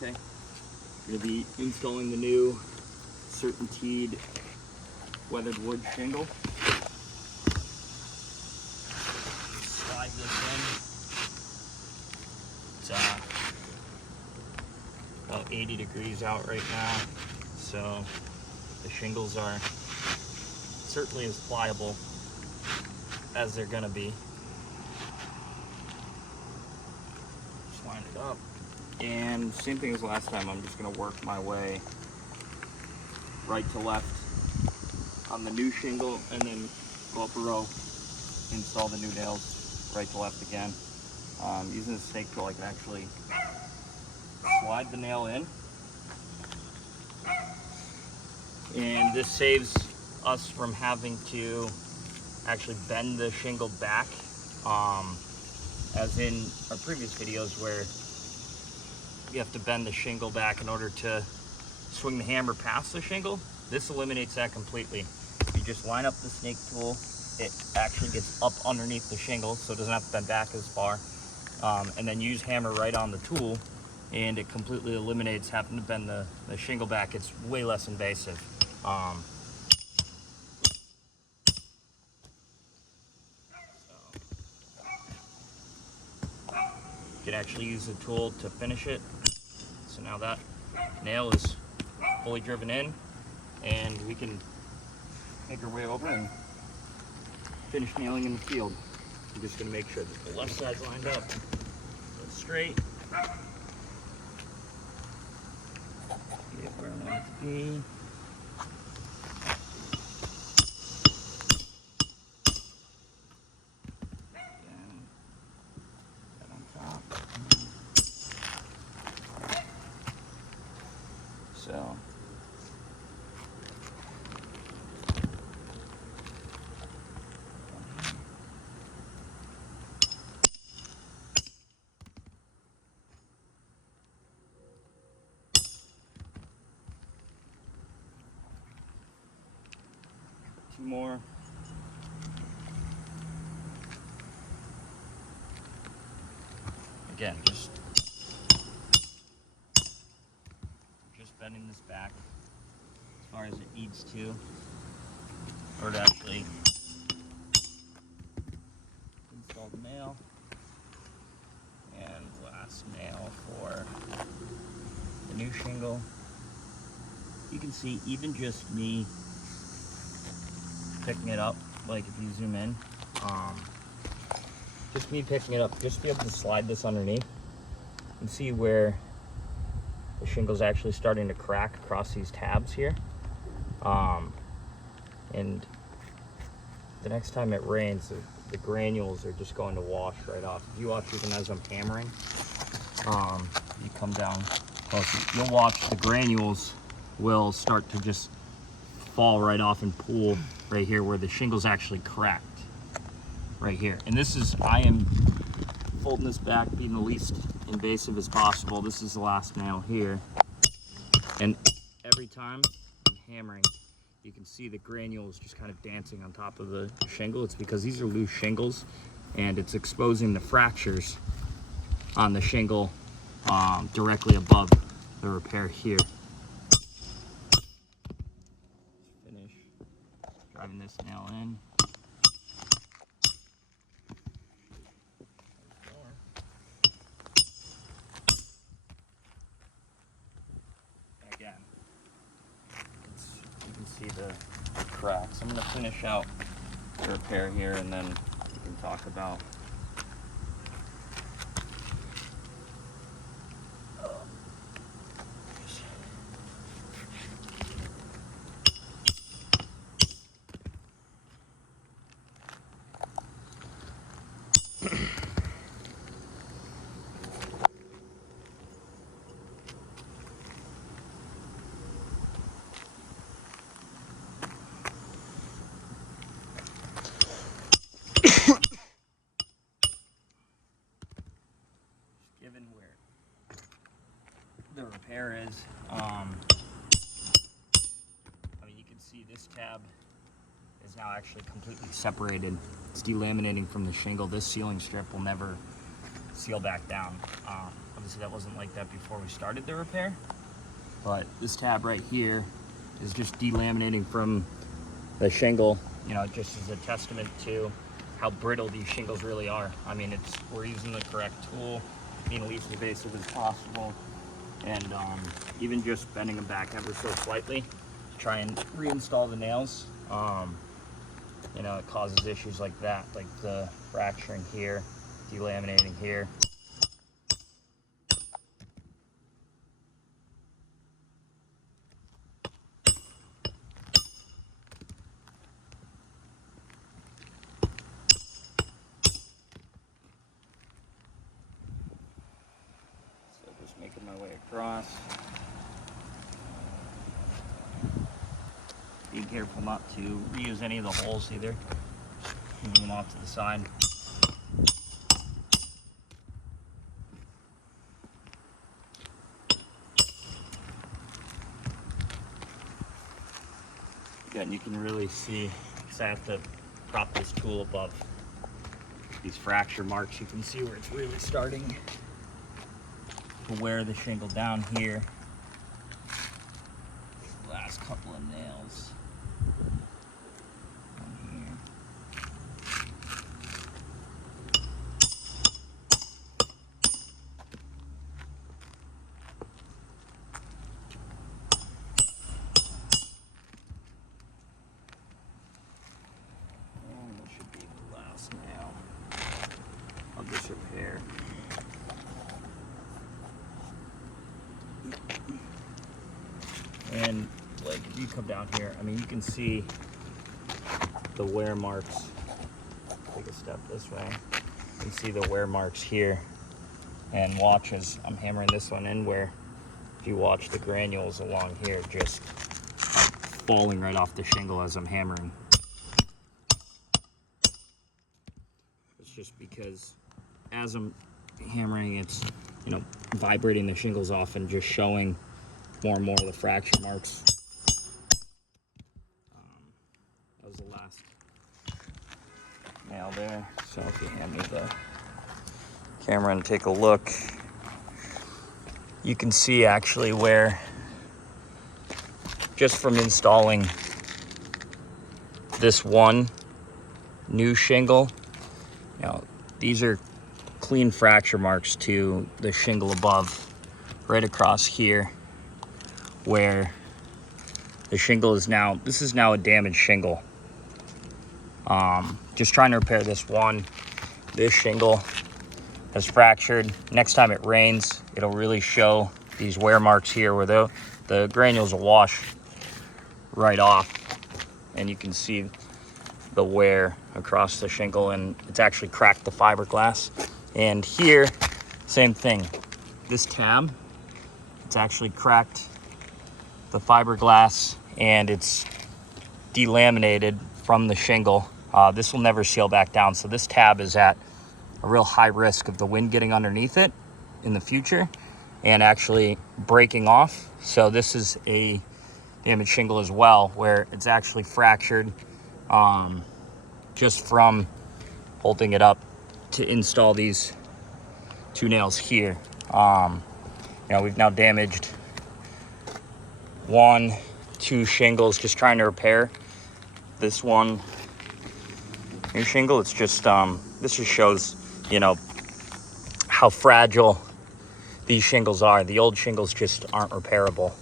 Okay. We're going to be installing the new Certainteed weathered wood shingle. Slide this in. It's about 80 degrees out right now, so the shingles are certainly as pliable as they're going to be. Just line it up. And same thing as last time, I'm just going to work my way right to left on the new shingle and then go up a row, install the new nails right to left again. Using the snake tool, I can actually slide the nail in, and this saves us from having to actually bend the shingle back, as in our previous videos where you have to bend the shingle back in order to swing the hammer past the shingle. This eliminates that completely. You just line up the snake tool, it actually gets up underneath the shingle so it doesn't have to bend back as far, and then use hammer right on the tool, and it completely eliminates having to bend the shingle back. It's way less invasive. You can actually use the tool to finish it. So now that nail is fully driven in, and we can make our way over and finish nailing in the field. I'm just going to make sure that the left side's lined up so it's straight. Get where I want it to be. Again, that on top. So. Two more. Again, just bending this back as far as it needs to, in order to actually install the nail. And last nail for the new shingle. You can see even just me picking it up, like if you zoom in, just me picking it up, just to be able to slide this underneath and see where the shingle's actually starting to crack across these tabs here. And the next time it rains, the granules are just going to wash right off. If you watch even as I'm hammering, you come down close, you'll watch the granules will start to just fall right off and pool right here where the shingle's actually cracked right here. And this is, I am folding this back, being the least invasive as possible. This is the last nail here, and every time I'm hammering, you can see the granules just kind of dancing on top of the shingle. It's because these are loose shingles, and it's exposing the fractures on the shingle directly above the repair here. Finish driving this nail in. Again, you can see the cracks. I'm going to finish out the repair here, and then we can talk about given where the repair is. I mean, you can see this tab is now actually completely separated. It's delaminating from the shingle. This sealing strip will never seal back down. I was obviously that wasn't like that before we started the repair. But this tab right here is just delaminating from the shingle. You know, it just is a testament to how brittle these shingles really are. I mean, we're using the correct tool, being least invasive as possible, and even just bending them back ever so slightly to try and reinstall the nails. You know, it causes issues like that, like the fracturing here, delaminating here. So just making my way across. Be careful not to reuse any of the holes either. Moving them off to the side. Again, you can really see, because I have to prop this tool above these fracture marks. You can see where it's really starting to wear the shingle down here. Last couple of nails. This repair. And like if you come down here, I mean, you can see the wear marks. Take a step this way. You can see the wear marks here. And watch as I'm hammering this one in, where if you watch the granules along here just falling right off the shingle as I'm hammering. It's just because as I'm hammering, it's, you know, vibrating the shingles off and just showing more and more of the fracture marks. That was the last nail there. So if you hand me the camera and take a look, you can see actually where, just from installing this one new shingle, you know, these are clean fracture marks to the shingle above, right across here, where the shingle is now, this is now a damaged shingle. Just trying to repair this one. This shingle has fractured. Next time it rains, it'll really show these wear marks here where the granules will wash right off, and you can see the wear across the shingle, and it's actually cracked the fiberglass. And here, same thing. This tab, it's actually cracked the fiberglass and it's delaminated from the shingle. This will never seal back down. So this tab is at a real high risk of the wind getting underneath it in the future and actually breaking off. So this is a damaged shingle as well, where it's actually fractured just from holding it up to install these two nails here. You know, we've now damaged 2 shingles just trying to repair this one new shingle. It's just this just shows, you know, how fragile these shingles are. The old shingles just aren't repairable.